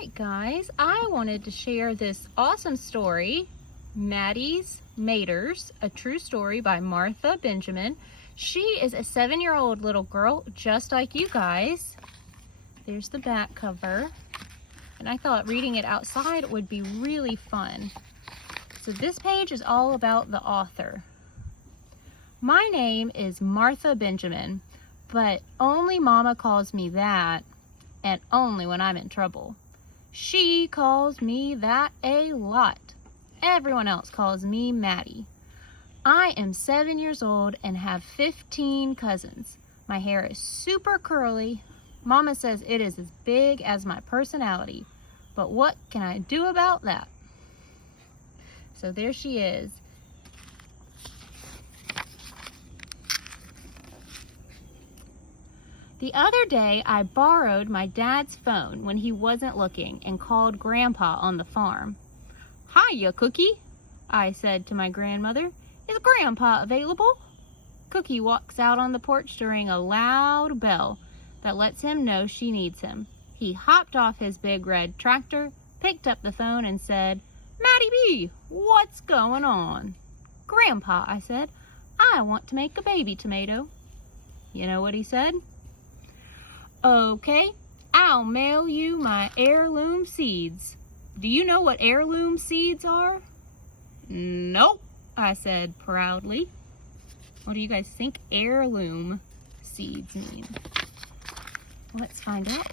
right, guys, I wanted to share this awesome story, Matties, Maters, a true story by Martha Benjamin. She is a 7-year-old little girl just like you guys. There's the back cover. And I thought reading it outside would be really fun. So this page is all about the author. My name is Martha Benjamin, but only Mama calls me that, and only when I'm in trouble. She calls me that a lot. Everyone else calls me Mattie. I am 7 years old and have 15 cousins. My hair is super curly. Mama says it is as big as my personality, but what can I do about that? So there she is. The other day, I borrowed my dad's phone when he wasn't looking and called Grandpa on the farm. "Hiya, Cookie," I said to my grandmother. "Is Grandpa available?" Cookie walks out on the porch to ring a loud bell that lets him know she needs him. He hopped off his big red tractor, picked up the phone, and said, "Mattie B, what's going on?" "Grandpa," I said, "I want to make a baby tomato." You know what he said? "Okay, I'll mail you my heirloom seeds." Do you know what heirloom seeds are? "Nope," I said proudly. What do you guys think heirloom seeds mean? Let's find out.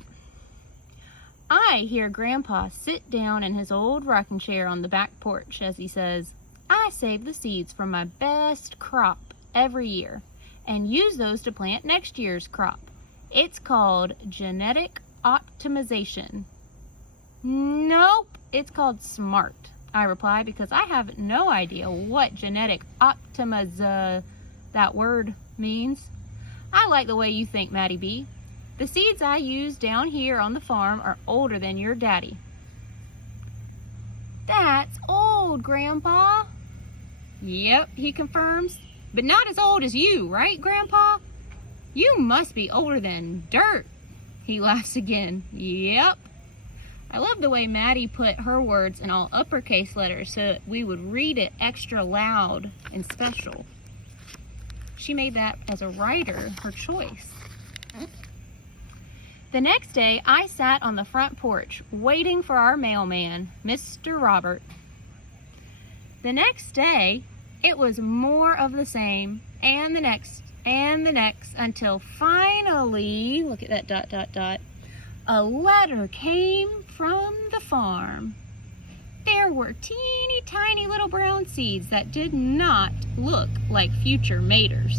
I hear Grandpa sit down in his old rocking chair on the back porch as he says, "I save the seeds from my best crop every year and use those to plant next year's crop. It's called genetic optimization." "Nope, it's called SMART," I reply, because I have no idea what genetic that word means. I like the way you think, Mattie B. The seeds I use down here on the farm are older than your daddy. "That's old, Grandpa." "Yep," he confirms, "but not as old as you, right, Grandpa? You must be older than dirt." He laughs again. "Yep." I love the way Mattie put her words in all uppercase letters so that we would read it extra loud and special. She made that as a writer her choice. The next day, I sat on the front porch waiting for our mailman, Mr. Robert. The next day, it was more of the same, and the next, until finally, look at that ... a letter came from the farm. There were teeny tiny little brown seeds that did not look like future maters.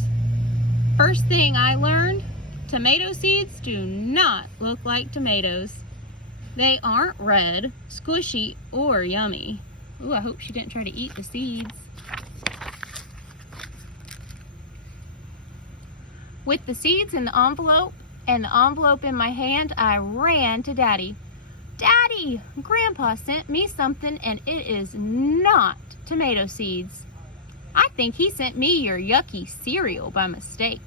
First thing I learned, tomato seeds do not look like tomatoes. They aren't red, squishy, or yummy. Ooh, I hope she didn't try to eat the seeds. With the seeds in the envelope and the envelope in my hand, I ran to Daddy. "Daddy, Grandpa sent me something and it is not tomato seeds. I think he sent me your yucky cereal by mistake."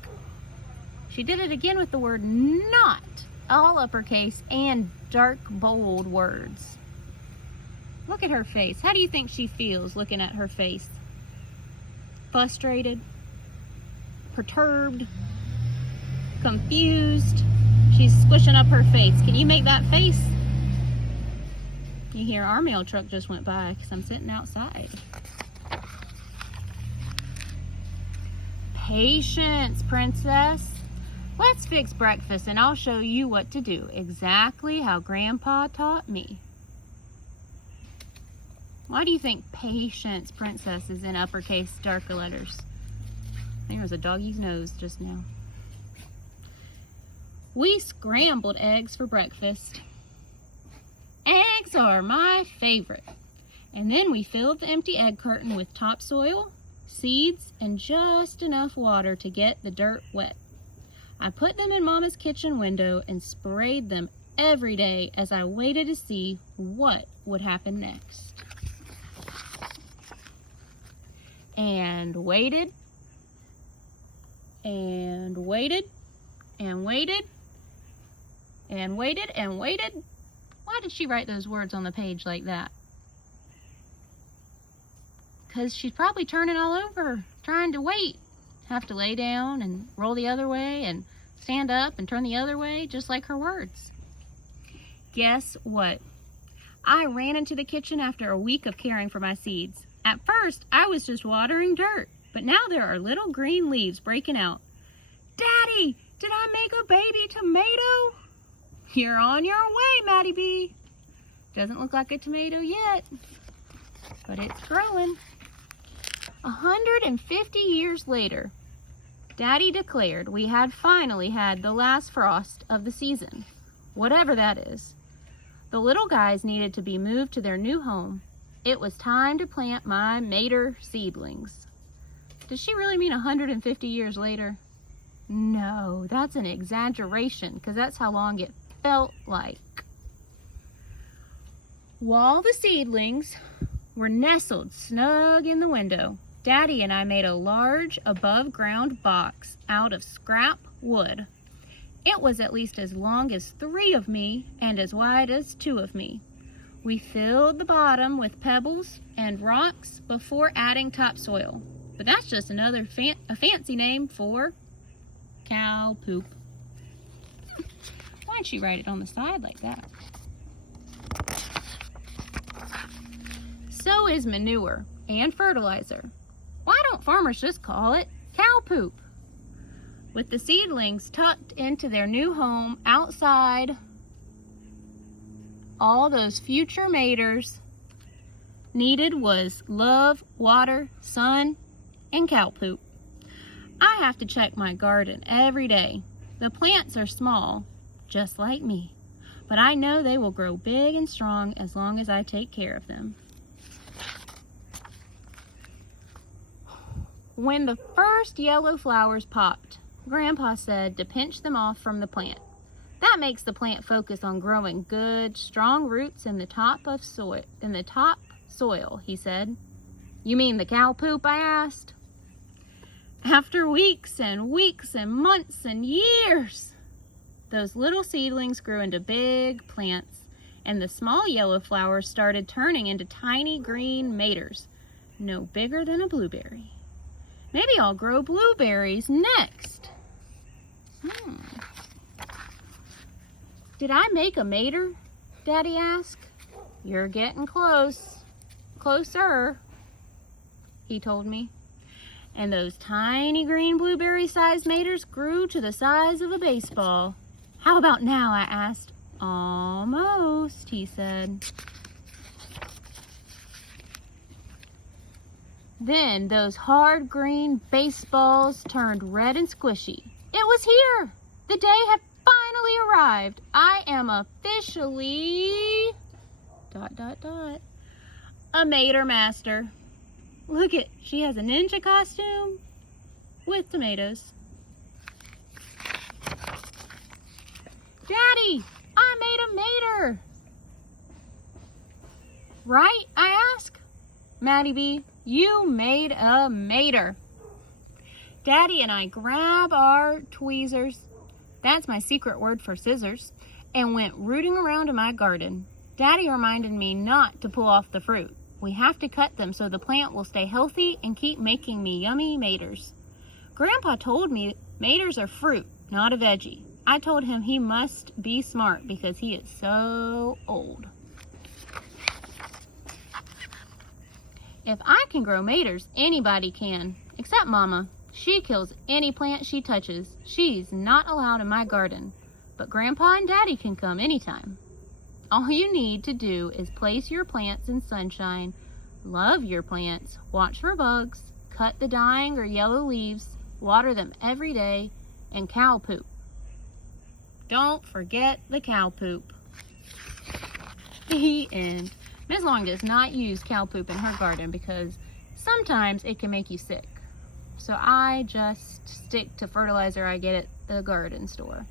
She did it again with the word "not," all uppercase and dark, bold words. Look at her face. How do you think she feels looking at her face? Frustrated? Perturbed? Confused? She's squishing up her face. Can you make that face? You hear our mail truck just went by because I'm sitting outside. Patience, princess. Let's fix breakfast and I'll show you what to do, exactly how Grandpa taught me. Why do you think patience, princess, is in uppercase darker letters? I think it was a doggy's nose just now. We scrambled eggs for breakfast. Eggs are my favorite. And then we filled the empty egg carton with topsoil, seeds, and just enough water to get the dirt wet. I put them in Mama's kitchen window and sprayed them every day as I waited to see what would happen next. And waited, and waited, and waited, and waited, and waited. Why did Why'd she write those words on the page like that? Because she's probably turning all over, trying to wait. Have to lay down and roll the other way and stand up and turn the other way, just like her words. Guess what? I ran into the kitchen after a week of caring for my seeds. At first, I was just watering dirt, but now there are little green leaves breaking out. Daddy, did I make a baby tomato? You're on your way, Mattie B. Doesn't look like a tomato yet, but it's growing. 150 years later, Daddy declared we had finally had the last frost of the season, whatever that is. The little guys needed to be moved to their new home. It was time to plant my mater seedlings. Did she really mean 150 years later? No, that's an exaggeration, because that's how long it felt like. While the seedlings were nestled snug in the window, Daddy and I made a large above-ground box out of scrap wood. It was at least as long as 3 of me and as wide as 2 of me. We filled the bottom with pebbles and rocks before adding topsoil. But that's just another fancy name for cow poop. Why'd she write it on the side like that? So is manure and fertilizer. Why don't farmers just call it cow poop? With the seedlings tucked into their new home outside, all those future maters needed was love, water, sun, and cow poop. I have to check my garden every day. The plants are small, just like me, but I know they will grow big and strong as long as I take care of them. When the first yellow flowers popped, Grandpa said to pinch them off from the plant. That makes the plant focus on growing good, strong roots in the top soil, he said. You mean the cow poop? I asked. After weeks and weeks and months and years, those little seedlings grew into big plants, and the small yellow flowers started turning into tiny green maters, no bigger than a blueberry. Maybe I'll grow blueberries next. Did I make a mater? Daddy asked. You're getting close. Closer, he told me. And those tiny green blueberry-sized maters grew to the size of a baseball. How about now? I asked. Almost, he said. Then those hard green baseballs turned red and squishy. It was here! The day had finally arrived. I am officially... ... a mater master. Look it, she has a ninja costume with tomatoes. Daddy, I made a mater. Right? I ask. Mattie B, you made a mater. Daddy and I grab our tweezers, that's my secret word for scissors, and went rooting around in my garden. Daddy reminded me not to pull off the fruit. We have to cut them so the plant will stay healthy and keep making me yummy maters. Grandpa told me maters are fruit, not a veggie. I told him he must be smart because he is so old. If I can grow maters, anybody can, except Mama. She kills any plant she touches. She's not allowed in my garden, but Grandpa and Daddy can come anytime. All you need to do is place your plants in sunshine, love your plants, watch for bugs, cut the dying or yellow leaves, water them every day, and cow poop. Don't forget the cow poop. The end. Ms. Long does not use cow poop in her garden because sometimes it can make you sick. So I just stick to fertilizer I get at the garden store.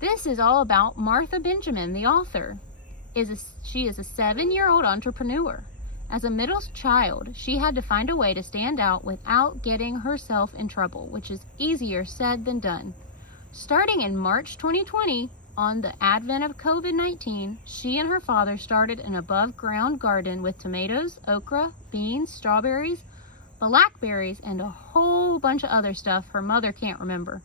This is all about Martha Benjamin, the author. She is a 7-year-old entrepreneur. As a middle child, she had to find a way to stand out without getting herself in trouble, which is easier said than done. Starting in March 2020, On the advent of COVID-19, she and her father started an above-ground garden with tomatoes, okra, beans, strawberries, blackberries, and a whole bunch of other stuff her mother can't remember.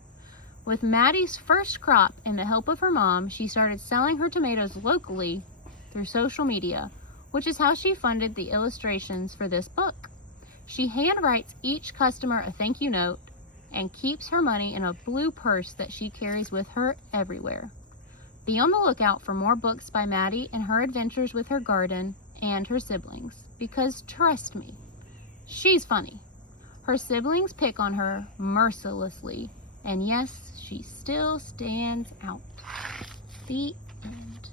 With Maddie's first crop and the help of her mom, she started selling her tomatoes locally through social media, which is how she funded the illustrations for this book. She handwrites each customer a thank you note and keeps her money in a blue purse that she carries with her everywhere. Be on the lookout for more books by Maddie and her adventures with her garden and her siblings, because trust me, she's funny. Her siblings pick on her mercilessly, and yes, she still stands out. The end.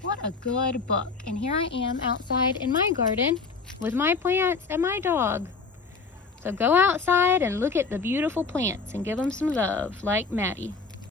What a good book. And here I am outside in my garden with my plants and my dog. So go outside and look at the beautiful plants and give them some love, like Maddie.